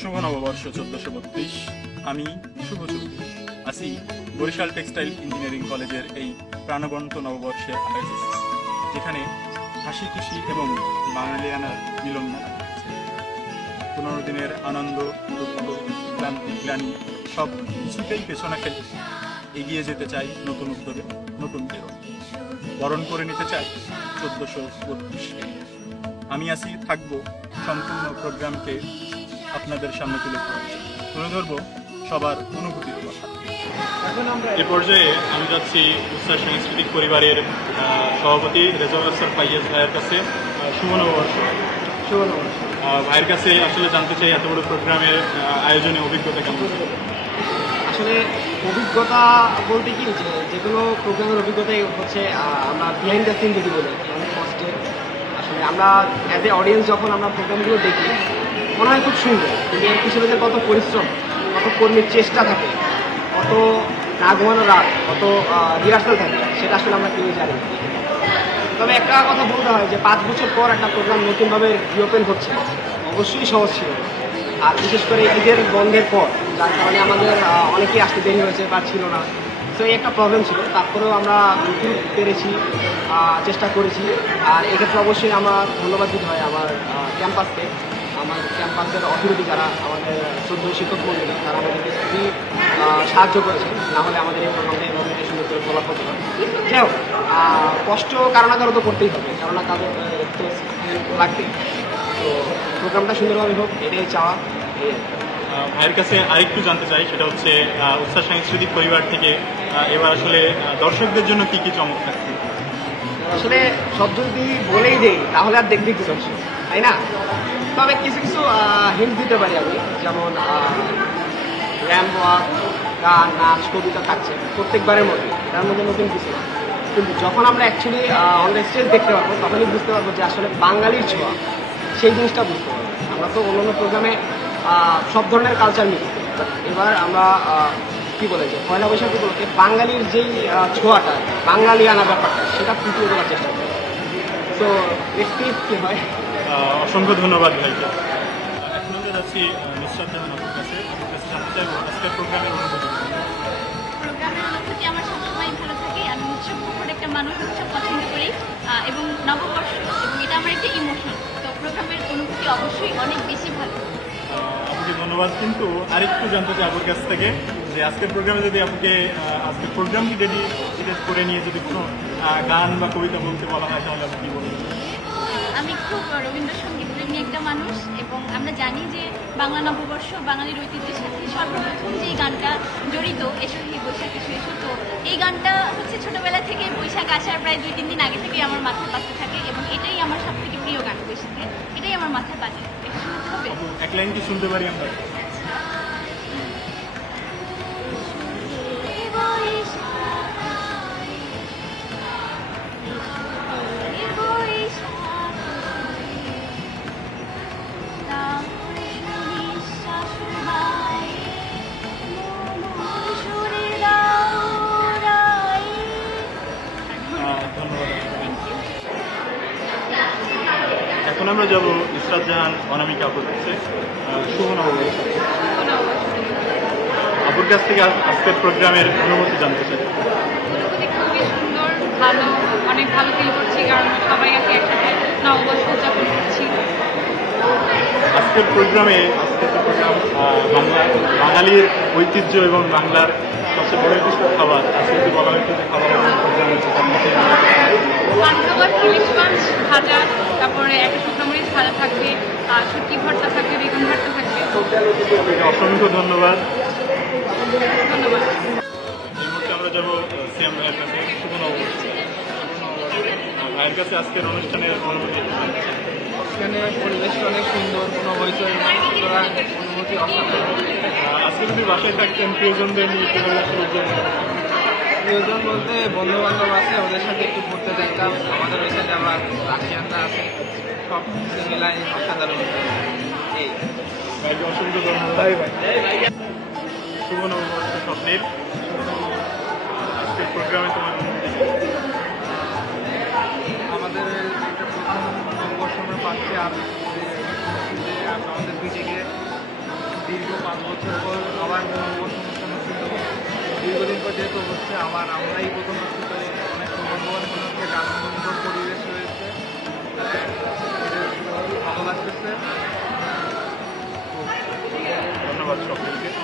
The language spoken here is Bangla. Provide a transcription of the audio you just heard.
শুভ নববর্ষ 1432। আমি শুভ চৌধুরী আছি বরিশাল টেক্সটাইল ইঞ্জিনিয়ারিং কলেজের এই প্রাণবন্ত নববর্ষে আয়োজিত, যেখানে হাসি খুশি এবং বাঙালিয়ানার মিলন মেলা হচ্ছে। 15 দিনের আনন্দ, দুঃখ, ক্লান্তি, গ্লানি সব কিছুকেই পেছনে ফেলে এগিয়ে যেতে চাই নতুন উদ্যোগে, নতুন প্রেরণ। বরণ করে নিতে চাই 1432কে। আমি আছি, থাকবো সম্পূর্ণ প্রোগ্রামকে আপনাদের সামনে তুলে ধরবো সবার অনুভূতির কথা। এ পর্যায়ে আমি যাচ্ছি উৎসাহ সাংস্কৃতিক পরিবারের সভাপতি রেজাউল আহসান ফাইয়াজ ভাইয়ের কাছে। শুভ নববর্ষ। ভাইয়ের কাছে আসলে জানতে চাই, এত বড় প্রোগ্রামের আয়োজনে অভিজ্ঞতা কেমন? আসলে অভিজ্ঞতা বলতে কি, যে কোনো প্রোগ্রামের অভিজ্ঞতাই হচ্ছে আমরা বিহাইন্ড দ্য সিন যদি বলি, অনেক কষ্টের। আসলে আমরা অ্যাজ এ অডিয়েন্স যখন আমরা প্রোগ্রামগুলো দেখি মনে হয় খুব সুন্দর, কিন্তু এর পিছনে যে কত পরিশ্রম, কত কর্মীর চেষ্টা থাকে, কত না ঘুমানো রাত, কত রিহার্সাল থাকে, সেটা আসলে আমরা কেউই জানি না। তবে একটা কথা বলতে হয় যে 5 বছর পর একটা প্রোগ্রাম নতুনভাবে রিওপেন হচ্ছে, অবশ্যই সহজ ছিল। আর বিশেষ করে ঈদের বন্ধের পর, যার কারণে আমাদের অনেকেই আসতে দেরি হয়েছে বা ছিল না, তো এই একটা প্রবলেম ছিল। তারপরেও আমরা পেরেছি, চেষ্টা করেছি। আর এক্ষেত্রে অবশ্যই আমার ধন্যবাদ দিতে হয় আমার ক্যাম্পাসকে, আমার ক্যাম্পাসের অথরিটি যারা আমাদের শ্রদ্ধেয় শিক্ষক মন্ডলী, তারা আমাদেরকে খুবই সাহায্য করেছেন। না হলে আমাদের এই প্রোগ্রামটা এইভাবে সুন্দর করে তোলা হতো না। যাই হোক, কষ্ট কারো না কারো তো করতেই হবে, কারো না কারো তো লাগবেই। তো প্রোগ্রামটা সুন্দরভাবে হোক, এটাই চাওয়া। ভাইয়ের কাছে আরেকটু জানতে চাই, সেটা হচ্ছে উৎসাহ সাংস্কৃতিক পরিবার থেকে এবার আসলে দর্শকদের জন্য কি কি চমক থাকছে? আসলে সব যদি বলেই দেই তাহলে আর দেখবে কি দর্শক, তাই না? তবে কিছু কিছু হিন্ট দিতে পারি আমি, যেমন র্যাম্প ওয়াক, গান, নাচ, কবিতা থাকছে প্রত্যেকবারের মধ্যে, তার মধ্যে নতুন কিছু না। কিন্তু যখন আমরা অ্যাকচুয়ালি অন দ্য স্টেজ দেখতে পারবো, তখনই বুঝতে পারবো যে আসলে বাঙালির ছোঁয়া, সেই জিনিসটা বুঝতে পারবো। আমরা তো অন্যান্য প্রোগ্রামে সব ধরনের কালচার নিই, এবার আমরা কি বলে যে পয়লা বৈশাখ উপলক্ষে বাঙালির যেই ছোঁয়াটা, বাঙালি আনা ব্যাপারটা, সেটা ফুটিয়ে তোলার চেষ্টা করি। তো দেখতে কি হয়। অসংখ্য ধন্যবাদ ভাইকে। এখন আমরা যাচ্ছি নুসরাত জাহান আপুর কাছে। আমার কাছে জানতে চাইবো আজকের প্রোগ্রামের অনুভূতি। আমার সবসময় ভালো থাকে। আমি উৎসব মুখর একটা মানুষ, উৎসব পছন্দ করি এবং নববর্ষ, এবং এটা আমার একটা ইমোশন। তো প্রোগ্রামের অনুভূতি অবশ্যই অনেক বেশি ভালো। আপুকে ধন্যবাদ। কিন্তু আরেকটু জানতে চাই আপুর কাছ থেকে যে আজকের প্রোগ্রামে যদি আপুকে আজকের প্রোগ্রামটি ডেডিকেট করে নিয়ে যদি কোনো গান বা কবিতা বলতে বলা হয়, তাহলে আপনি কি বলবেন? আমি খুব রবীন্দ্রসঙ্গীত প্রেমী একটা মানুষ, এবং আমরা জানি যে বাংলা নববর্ষ বাঙালির ঐতিহ্যের সাথে সর্বপ্রথম যে গানটা জড়িত, এসো হে বৈশাখ এসো এসো। তো এই গানটা হচ্ছে ছোটবেলা থেকে, বৈশাখ আসার প্রায় 2-3 দিন আগে থেকে আমার মাথায় বাজতে থাকে, এবং এটাই আমার সব থেকে প্রিয় গান বৈশাখে, এটাই আমার মাথায় বাজে। এটা শুনতে হবে। এক লাইন কি শুনতে পারি আমরা? এখন আমরা যাবো নুসরাত জাহান অনামিকা আপুর কাছে। শুভ নববর্ষ। আপুর কাছ থেকে আজকের প্রোগ্রামের অনুভূতি জানতে চাই। খুবই সুন্দর, ভালো, অনেক ভালো ফিল করছি, কারণ সবাই একসাথে নববর্ষ উদযাপন করছি। আজকের প্রোগ্রাম বাঙালির ঐতিহ্য এবং বাংলার সবচেয়ে বড় কিছু খাবার, আজকে যদি বলা হয় খাবার প্রোগ্রাম হচ্ছে পান্তাভাত, ইলিশ মাছ ভাজা, তারপরে একটা শুকনো মরিচ ভাজা থাকবে, শুটকি ভর্তা থাকবে, বেগুন ভর্তা থাকবে। অসংখ্য ধন্যবাদ। ধন্যবাদ। এই মুহূর্তে আমরা যাবো সিএম ভাইয়ের কাছে। শুভ নববর্ষ। ভাইয়ের কাছে আজকের অনুষ্ঠানের অনুভূতি। এখানে পরিবেশটা অনেক সুন্দর, কোনো হইচই নাই, সুতরাং অনুভূতি অসাধারণ। আজকে যদি বাসায় থাকতেন প্রিয়জনদের নিয়ে কীভাবে আসলে প্রিয়জন বলতে বন্ধু বান্ধব আছে, ওদের সাথে একটু ঘুরতে যেতাম। আমাদের ওই সাথে আবার রাশিয়ানরা আছে, সব কিছু মিলাই অসাধারণ। এই ভাইকে অসংখ্য ধন্যবাদ। শুভ নববর্ষ স্বপ্নের। আজকের প্রোগ্রামে তোমার অনুভূতি? আমাদের প্রথম নববর্ষ আমরা পাচ্ছি, আর আমাদের বিজেকে দীর্ঘ 5 বছর পর আবার নববর্ষ অনুষ্ঠান অনুষ্ঠিত হলো। দীর্ঘদিন পর যেহেতু হচ্ছে আবার আমরাই প্রথম হচ্ছে, তো অনেক সৌভাগ্যবান মনে হচ্ছে, গানমুখর পরিবেশ রয়েছে, এটা ভালো লাগতেছে। তো ধন্যবাদ সকলকে।